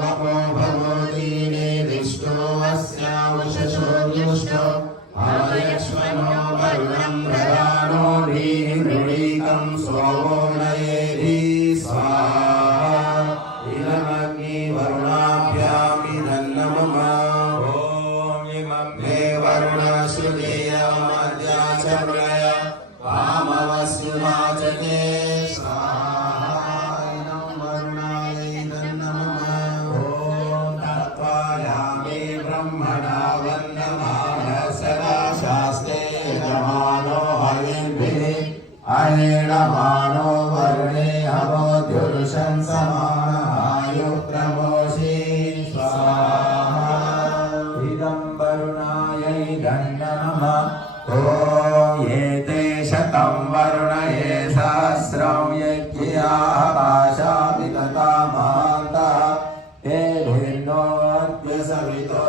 तपो भगवतीने दिष्टो अस्यावशो व्युष्टो भावयक्ष्मणो वरुणम् प्रदानो धीर्गृणीकम् सोमो नयेधि स्वाहा इदमग्नि वरुणाभ्यामिदन्नमः ॐ इमग्ने वरुणश्रुतेयामद्या च ब्रह्मणा वन्दमानः सदा शास्ते यजमानो हविर्भिः अयेणमानो वर्णे अवोद्युरुषं समानहायुप्रमोषि स्वाहा इदं वरुणायै दण्डनमः ॐ एते शतं वरुण ये सहस्रं यज्ञाः पाशापि तथा मान्तः हे भिन्नोऽद्यसवितोत